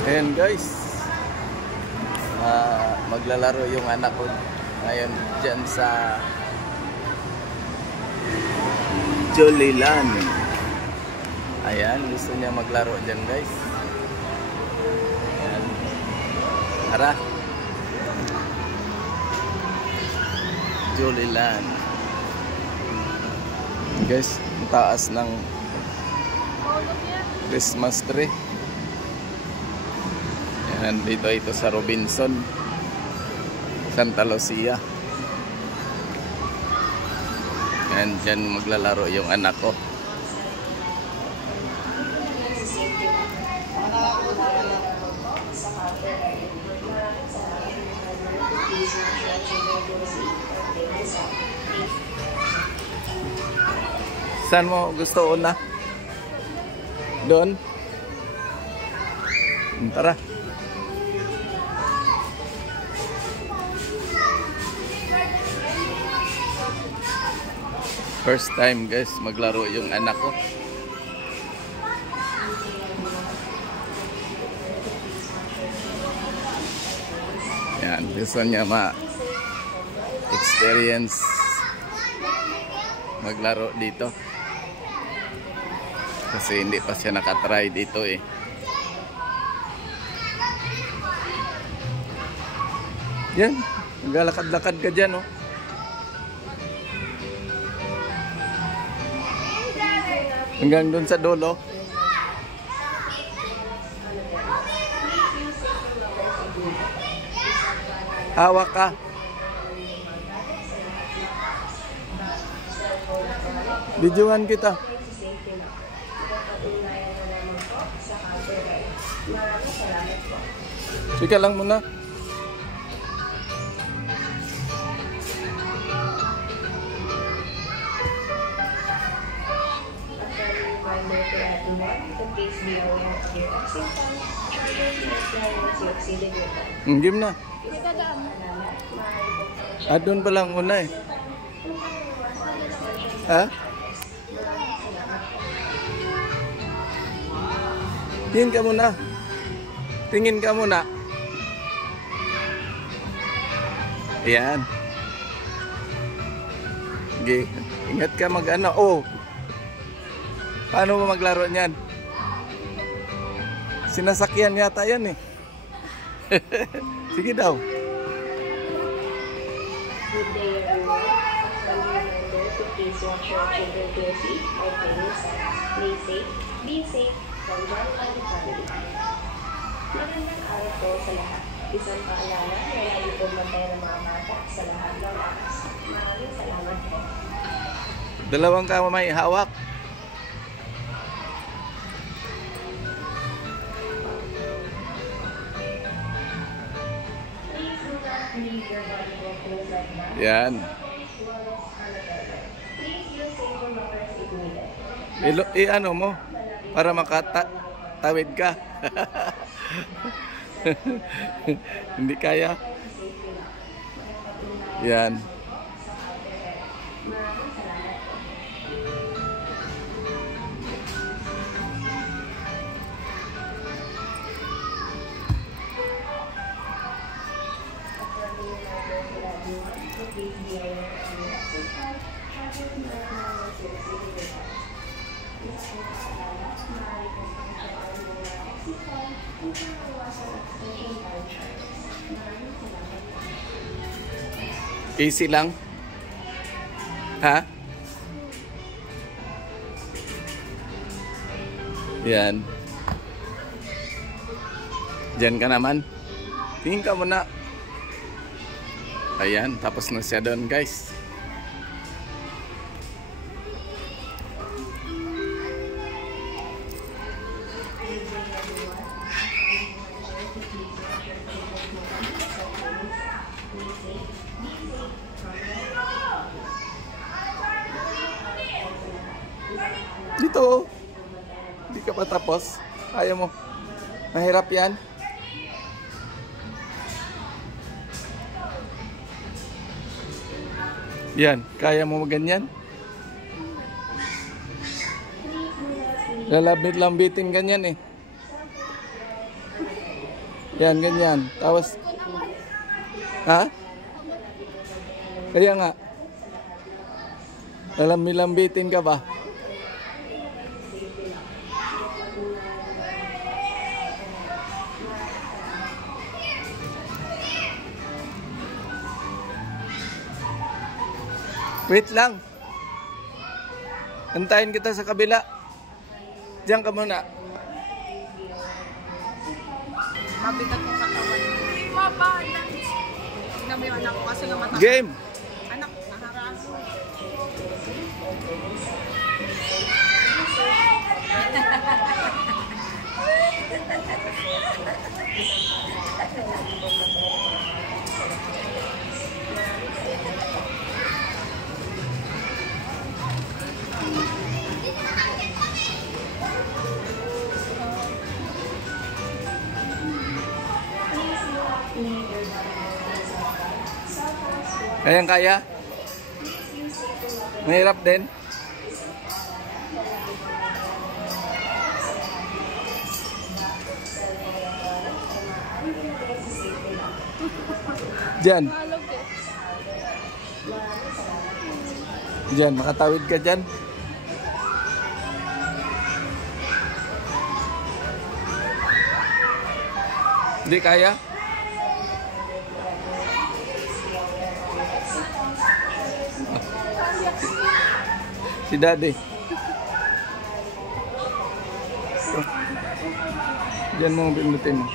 Ayan guys, maglalaro yung anak ko ngayon dyan sa Joliland. Ayan, gusto niya maglaro dyan guys. Ayan. Tara, Joliland guys, ang taas ng Christmas tree. Nandito ito sa Robinson, Santa Lucia. Yan, dyan maglalaro yung anak ko. Saan mo gusto una? Doon? Tara. First time guys maglaro yung anak ko. Yan, gusto niya ma-experience maglaro dito. Kasi hindi pa siya nakatry dito eh. Yan, naglalakad-lakad ka dyan oh. Hanggang doon sa dulo. Hawak ka. Videoan kita. Sige lang muna. Game na. Doon pa lang una eh. Ha? Tingin ka muna. Tingin ka muna. Ayan. Okay. Ingat ka mag-ano. Oh. Paano mo maglaro niyan? Sinasakyan yata yan eh. Sige daw. Good day everyone. Reminder to please watch your children closely by playing safe. Play safe, be safe, from John and the family. Magandang araw po sa lahat. Isang paalala na lagi po matay ng mga bata sa lahat ng oras. Maraming salamat po. Dalawang kamay hawak. Yan. Ano mo para makatawid ka. Hindi kaya. Yan. Easy lang. Ha? Yan. Diyan ka naman. Tingin ka muna. Ayan, tapos na siya doon guys. Dito. Hindi ka pa tapos. Ayaw mo. Mahirap yan. Yan, kaya mo ganyan? Lalambit-lambitin ganyan eh. Yan, ganyan. Tapos, ha? Kaya nga. Lambi-lambitin ka ba? Wait lang. Antayin kita sa kabila. Diyan ka muna. Mabigat yung katawan. Mabalance. Tignan mo yung anak ko kasi nga mata. Game! Anak, naharaan mo. Kayang kaya? Mahirap din? Diyan. Diyan, makatawid ka dyan. Hindi kaya? Si Daddy. Diyan mo pinutin mo.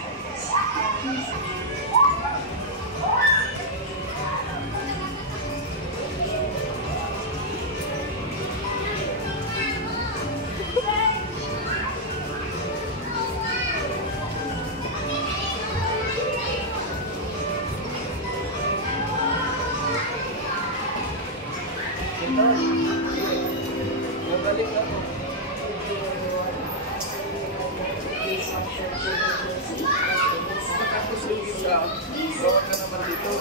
Tapos yung isa, gawa ka naman dito.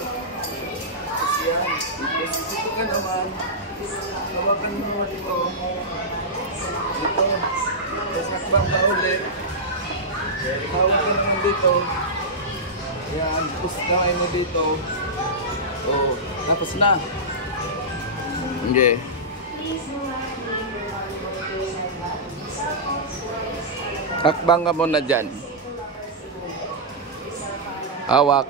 Tapos yan. Tapos dito ka naman. Hawakan mo naman dito. Dito. Tapos hakbang ka ulit. Hawak ka naman dito. Yan. Tapos kamay mo dito. Oh. Tapos na. Okay. Hakbang ka muna dyan. Hawak.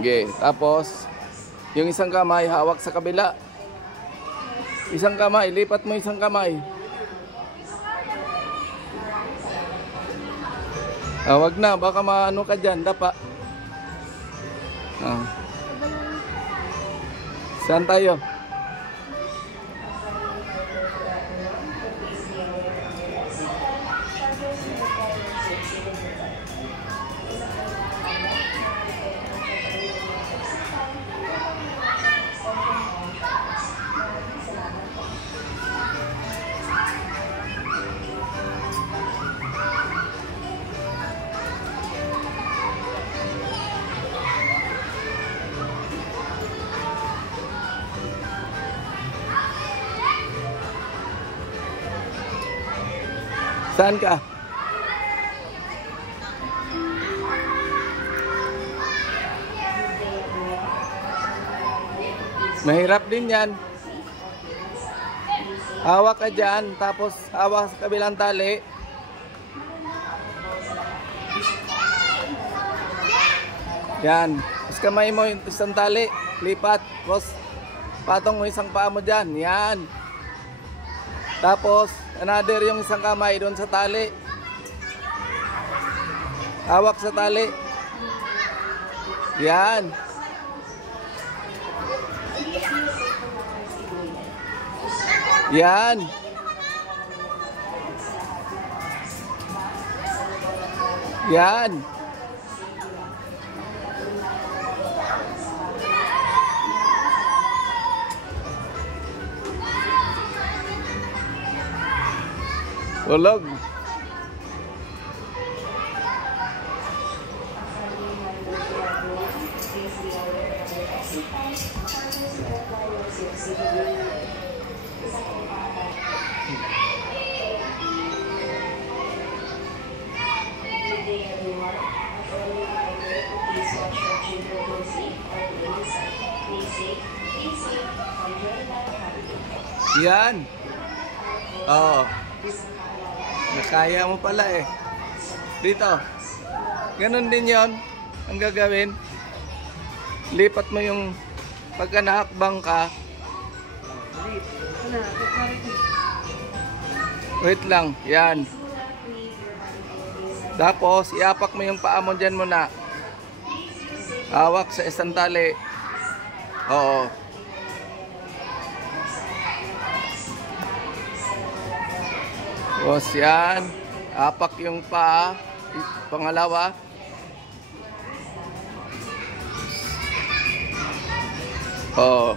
Okay. Tapos, yung isang kamay, hawak sa kabila. Isang kamay, lipat mo isang kamay. Wag na, baka maano ka dyan, dapa. Saan tayo? Saan ka? Mahirap din yan. Hawak ka dyan, tapos hawak sa kabilang tali. Yan. Tapos kamay mo yung isang tali. Lipat. Tapos patong mo isang paa mo dyan. Yan. Tapos, another yung isang kamay doon sa tali. Hawak sa tali. Yan. Yan. Yan. Ulog. Please watch your children closely or play inside. Be safe, enjoy life happily. Yan. Oo. Nakaya mo pala eh. Dito. Ganon din yon ang gagawin. Lipat mo yung pagka nahakbang ka. Wait lang. Yan. Tapos, iapak mo yung paa mo dyan muna. Hawak sa isang tali. Oo. Tapos yan. Apak yung paa. Pangalawa. Oo.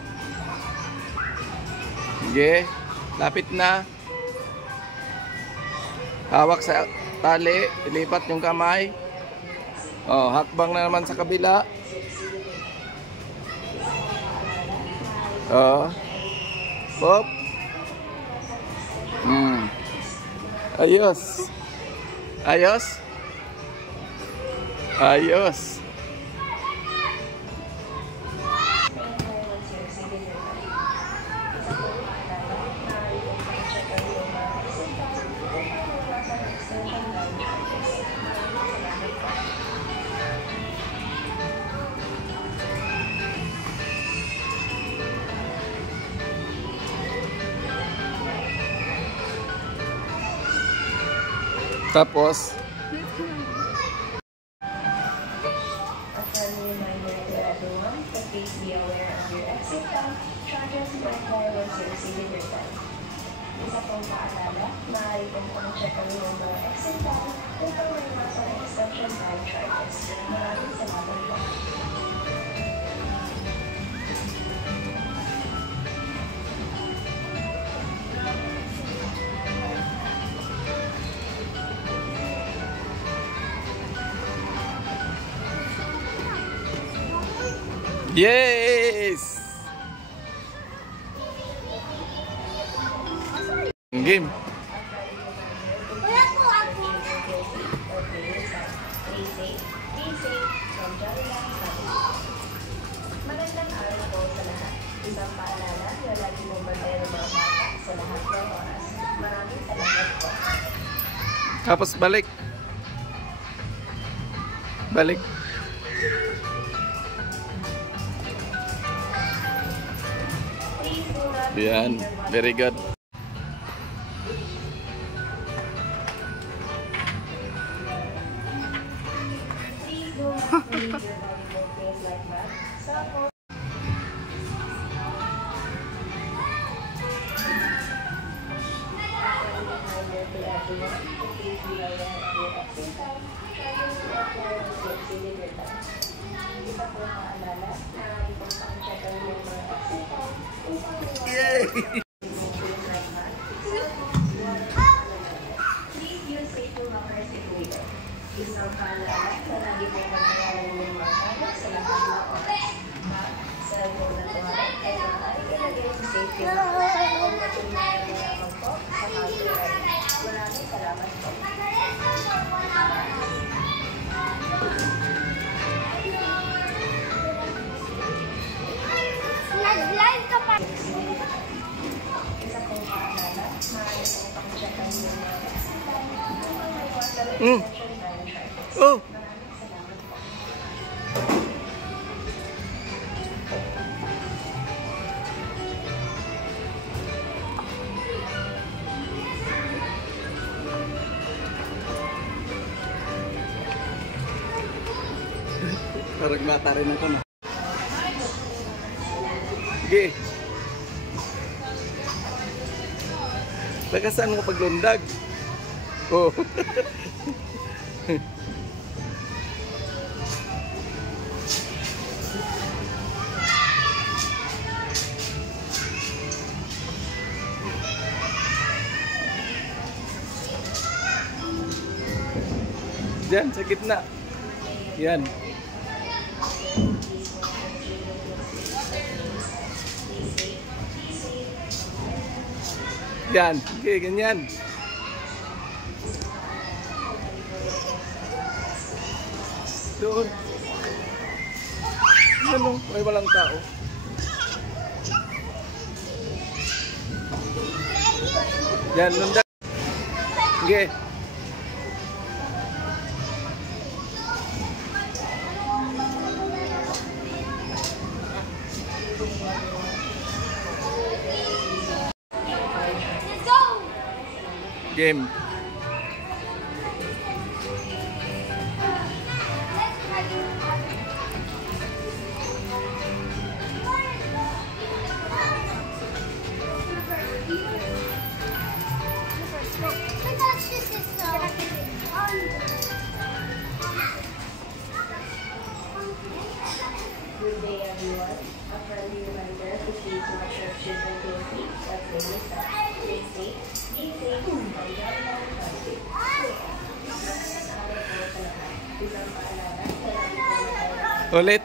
Sige. Lapit na. Hawak sa tali, ilipat yung kamay. Oh, hakbang na naman sa kabila. Oh. Pop. Ayos. Ayos. Ayos. Tapos, A friendly reminder to everyone to please be aware of your exit time, charges, Wi-Fi once you receive your time. Isa pong paalala, maaari pong pang-check ang iyong mga exit time upang maiwasan ang extension time charges. Maraming salamat po. yes! Game. Wala po ako. Be safe, enjoy life happily. Magandang araw po sa lahat. Isang paalala na lagi mong bantayan ng mga bata sa lahat ng oras. Maraming salamat po. Tapos balik. Balik. Please do not Yan. Very good. Please do not leave your valuable things like that. Cellphone. Reminder to everyone to please be aware of your exit time, charges, Wi-Fi once you exceeded your time. Isa po paalala, maaari pong pang-check ang iyong mga exit time upang maiwasan Please use safety lockers if needed. Isang paalala na lagi po magkaroon ng mga gamit sa lahat ng oras. Cellphone at wallet ay maaari ilagay sa safety locker o matuloy na lamang po sa copyright. Maraming salamat po. Nag-live ka pa. Isa pong paalala, maaari pong pang-check ang iyong mga exit time upang maiwasan ang Mm. extension time charges. Oh. Maraming salamat po. Parang mata rin ako na. Sige. Lakasan mo paglundag. Oh. Diyan, sa gitna. Yan. Yan. Okay, ganyan. Doon. Ano? May walang tao. Yan, lundag. Sige. Game. Good day, everyone. A friendly reminder to please watch your children closely. That's when you stop. Stay safe, be safe, and drive along safely. Isang paalala sa lahat Ulit.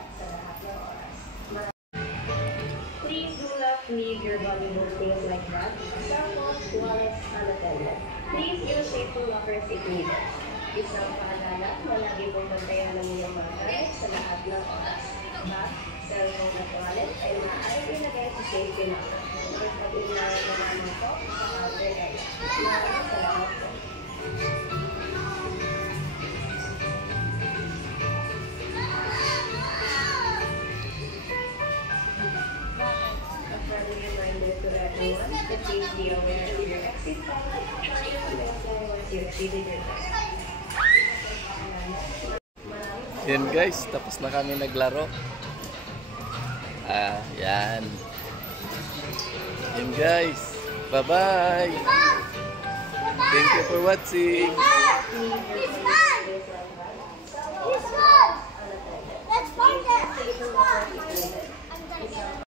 Please do not leave your valuable things like that. Cell phones, wallets, unattended. Please use safety lockers if needed. Isang paalala na lagi pong bantayan ng inyong mga gamit sa lahat ng oras. Bag, cellphone at wallet ay maaaring ilagay sa safety locker. Pag-ugnayan na naman po sa counter area. Maraming salamat po. A friendly reminder to everyone to please be aware of your exit time and try to comply once you exceeded your time. Yan guys, tapos na kami naglaro. Yan. Yan guys. Bye-bye. Thank you for watching. Please